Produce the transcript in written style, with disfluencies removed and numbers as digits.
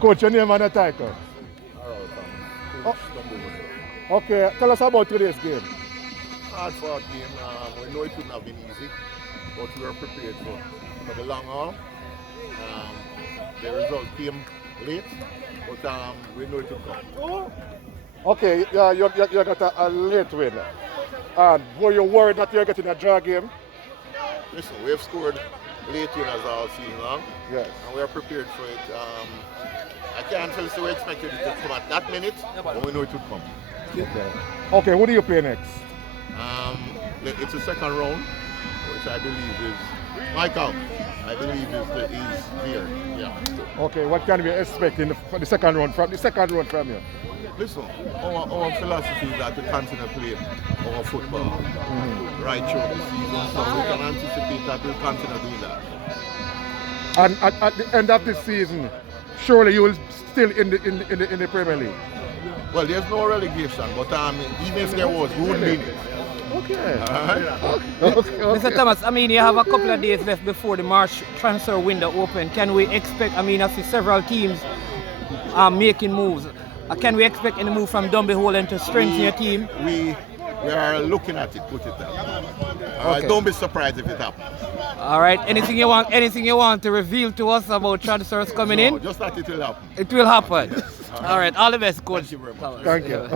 Coach, your name and the title. Oh. Okay, tell us about today's game. Hard fought game. We know it wouldn't have been easy, but we were prepared for the long haul. The result came late, but we know it would come. Okay, you got a late win. And were you worried that you're getting a draw game? Listen, we have scored late winners all season long, Yes. and we are prepared for it. I can't tell you we expected it to come at that minute, but we know it would come. Okay, who do you play next? It's a second round, which I believe is Michael. I believe is there. Yeah. Okay, what can we expect for the second round from you? Listen, our philosophy is that we continue playing our football right through the season, so we can anticipate that we'll continue doing that. And at the end of the season, surely you will still in the Premier League. Well, there's no relegation, but even if there was, we wouldn't be in it. Okay. Okay. Mr. Thomas, I mean, you have a couple of days left before the March transfer window open. Can we expect, I mean, I see several teams making moves. Can we expect any move from Dunbeholden to strengthen your team? We are looking at it, put it there. Okay. Don't be surprised if it happens. All right. Anything you want to reveal to us about transfers coming in? Just that it will happen. It will happen. All right. All the best, coach. Thank you very much. Thank you.